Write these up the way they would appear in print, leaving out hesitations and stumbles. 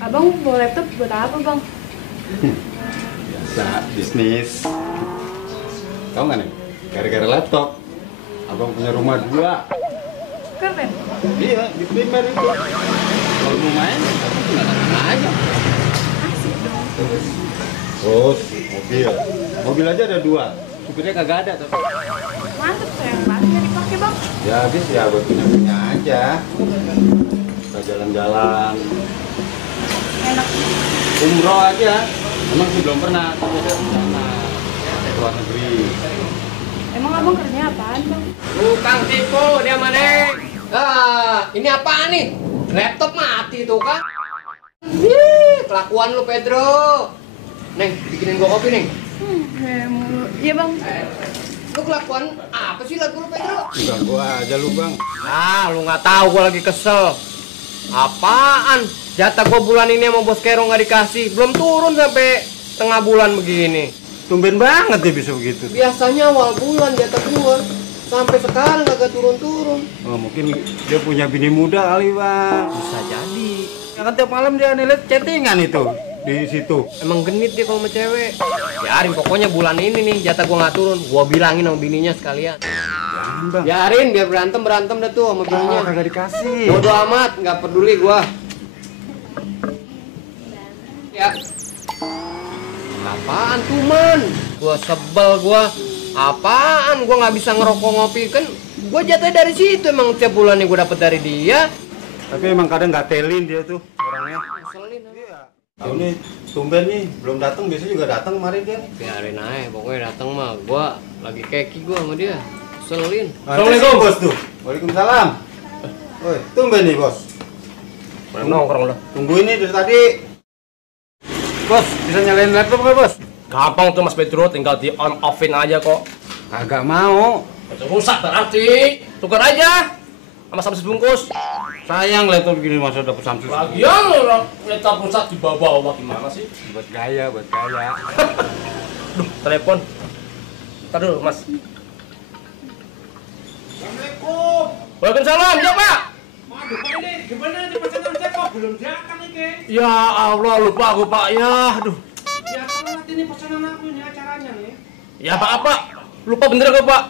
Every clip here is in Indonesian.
Abang bawa laptop buat apa, Bang? Biasa, bisnis. Tahu nggak nih? Gara-gara laptop, abang punya rumah 2. Keren. Iya, di primer itu. Kalau mau main, abang tinggal datang aja. Asik dong. Terus, mobil aja ada 2. Supirnya kagak ada tapi. Mantep, sayang banget nggak dipakai, Bang. Ya habis ya buat punya aja. Kita jalan-jalan. Enak. Umroh aja. Emang sih belum pernah, tapi ada rencana. Ke luar negeri. Emang abang kerjanya apaan, Bang? Tukang tipu dia mana? Ini apaan nih? Laptop mati tuh kan? Kelakuan lu Pedro. Neng, bikinin gua kopi neng. Mulu. Iya, Bang. Lu kelakuan apa sih lagu lu Pedro? Ganggu aja lu bang. Lu nggak tahu gua lagi kesel. Apaan? Jatah gua bulan ini sama bos Kero nggak dikasih. Belum turun sampai tengah bulan begini. Tumben banget dia bisa begitu. Biasanya awal bulan jatah gua sampai sekarang kagak turun-turun. Oh, mungkin dia punya bini muda kali bang. Bisa jadi. Ya kan tiap malam dia lihat chattingan itu di situ. Emang genit dia kalau sama cewek. Biarin pokoknya bulan ini nih jatah gua nggak turun. Gua bilangin sama bininya sekalian. Jangan bang. Biarin biar berantem dah tuh sama bininya. Kagak dikasih. Bodo amat, nggak peduli gua. Ya. Apaan tuh man? Gua sebel gua. Apaan? Gua nggak bisa ngerokok ngopi kan? Gua jatah dari situ emang tiap bulannya gua dapet dari dia. Tapi emang kadang nggak telin dia tuh orangnya. Ngeselin. Iya. Ini tumben nih belum datang, biasanya juga datang kemarin dia. Biarin aja, pokoknya datang mah. Gua lagi keki gua sama dia. Ngeselin. Assalamualaikum bos tuh. Waalaikumsalam. Woi, tumben nih bos. Mana nongkrong lo? Tunggu ini dari tadi. Bos, bisa nyalain laptop nggak bos? Gampang tuh Mas Pedro, tinggal di on offin aja kok. Agak mau. Itu rusak berarti. Tukar aja sama Samsung bungkus. Sayang laptop begini masa dapet Samsung. Lagian orang laptop rusak di bawah gimana sih? Buat gaya, buat gaya. Duh, telepon. Ntar dulu Mas. Assalamualaikum. Waalaikumsalam, ya Pak. Waduh, Pak ini gimana nih pesanan saya kok belum diangkat nih, Ke? Ya Allah, lupa aku Pak. Ya, aduh. Ya telat ini pesanan aku ini acaranya nih. Ya Pak. Lupa bener kok Pak.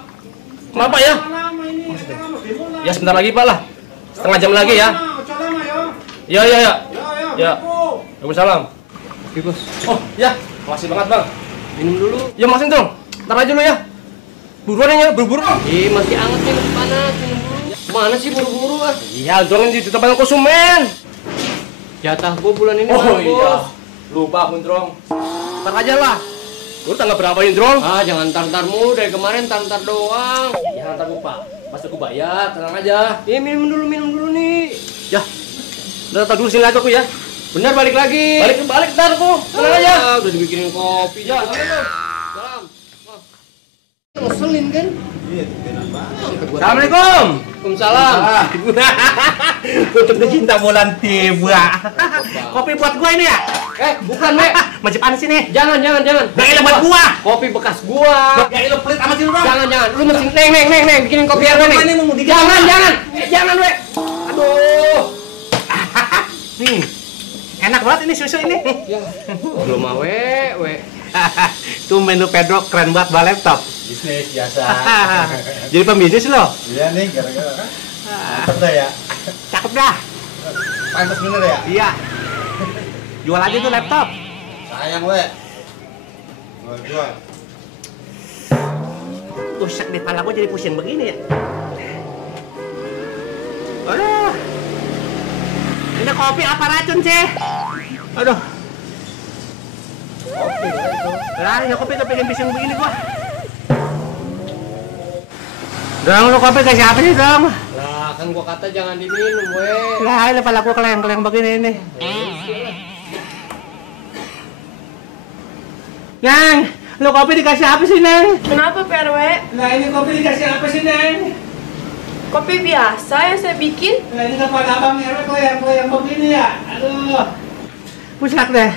Kenapa ya? Lama ini, lama dimulai. Ya sebentar lagi Pak lah. Setengah jam lagi ya. Udah lama ya. Ya. Ya, Ya. Assalamualaikum. Waalaikumsalam. Oke bos. Oh, ya. Makasih banget Bang. Minum dulu. Ya masin dong. Ntar aja dulu ya. Buruan ya, buru-buru. Ih, masih anget nih, masih panas. Minum dulu. Mana sih buru-buru ah? Iya, jangan di tempat konsumen. Jatah gua bulan ini Oh mana, iya, bos? lupa Bundrong. Ntar aja lah. Lu tanggal berapa ini, Drong? Ah, jangan tar-tar mulu dari kemarin tar-tar doang. Ya, ntar lupa. Pas aku bayar, tenang aja. Minum dulu nih. Ya, ntar dulu sini aja aku ya. Bener balik lagi. Balik ntar aku. Tenang aja. Udah dibikinin kopi. Ya, Salam. Ngeselin kan? Iya, tumbenan banget. Assalamualaikum. Waalaikumsalam. Untuk cinta bulan tiba. Kopi buat gua ini ya? Bukan, Mek. Masih panas ini. Jangan. Gak enak buat gua. Kopi bekas gua. Ya lu pelit sama sih lu, Bang. Jangan. Lu mesti neng, bikinin kopi yang Ini neng. mau digigit. Jangan, Wek. Aduh. Enak banget ini susu ini. Ya, belum mau, Wek. Tumben lu Pedro, keren banget bawa laptop. Bisnis biasa. Jadi pembisnis lo. Iya nih, gara-gara kan. Mantap dah ya. Cakep dah. Pantas bener ya. Iya. Jual aja tuh laptop. Sayang we. Jual. Buset deh, kepala gua jadi pusing begini ya. Aduh. Ini kopi apa racun sih? Aduh. Oke, itu. Lah, ya kopi kepengen bising begini gua. Dong, lu kopi kasih apa sih, Dong? Lah, kan gua kata jangan diminum, Wek. Lah, ini kepala gua keleng-keleng begini ini. Neng, lu kopi dikasih apa sih, Neng? Kenapa, PRW? Nah, ini kopi dikasih apa sih, Neng? Kopi biasa yang saya bikin? Nah, ini depan abang RW yang begini ya. Aduh. Pusak deh.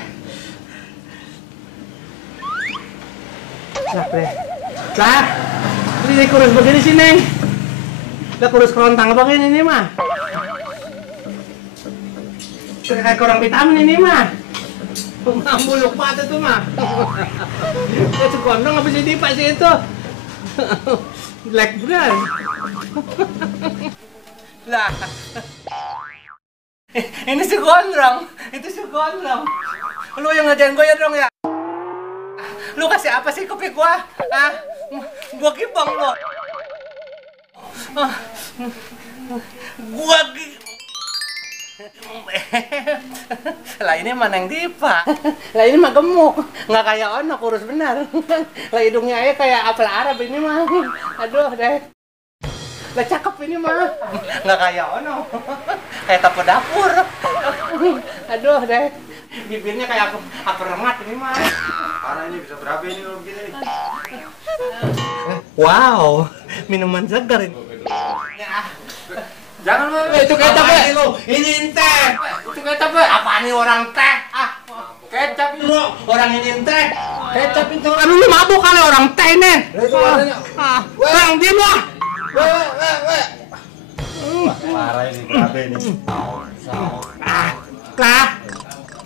Pusak deh. Lah, ini kurus begini sih, Neng. Udah kurus kerontang begini nih mah. Kayak kurang vitamin ini mah. Buluk mata tuh mah. Itu gondrong apa sih Pak sih itu? Jelek bener. Lah. Ini si gondrong, itu si gondrong. Lu yang ngajarin gue ya dong ya. Lu kasih apa sih kopi gua? Ah, gua kibang lo. Gua lah ini mana yang Dipa? Lah ini mah gemuk, nggak kayak Ono kurus benar. Lah hidungnya aja kayak apel Arab ini mah. Aduh deh. Lah cakep ini mah, nggak kayak Ono, kayak tapo dapur. Aduh deh. Bibirnya kayak apel remat ini mah. Parah ini bisa berapa ini kalau begini? Wow, minuman segar ini. Jangan lo. Itu kecap ya? Ini teh. Itu kecap ya? Apaan nih orang teh? Ah, Kecap ini lo. Orang ini teh. kecap itu. Aduh, lu mabuk kali orang teh nih. Itu warnanya. Bang, diam lah. Parah ini berapa ini? Lah.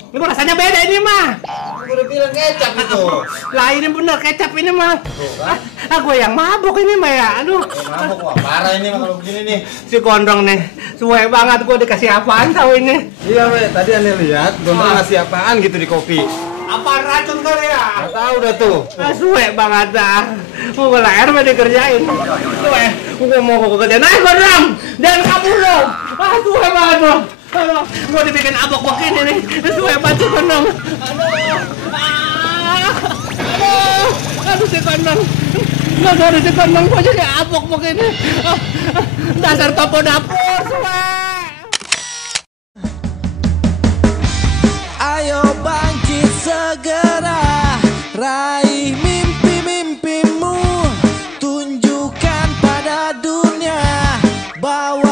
Ini rasanya beda ini mah. Gue udah bilang kecap itu. Lah ini bener kecap ini mah. Gue yang mabuk ini mah ya. Aduh. Mabuk wah, parah ini mah kalau begini nih. Si gondrong nih. Suwe banget gue dikasih apaan tau ini. Iya, we, tadi aneh lihat, Gondrong ngasih apaan gitu di kopi. Apaan racun kali ya? Gak tahu dah tuh. Suwe banget dah. Mau belajar mah dikerjain. Suwe, gue mau ke kerjaan. Naik gondrong. Jangan kabur dong. Suwe banget dong. Gue dibikin abok begini nih. Suwe banget si gondrong. Aduh si gondrong. Nggak ada si gondrong. Gue jadi abok begini. Dasar topo dapur, Suwe. Ayo bangkit segera, raih mimpi-mimpimu, tunjukkan pada dunia bahwa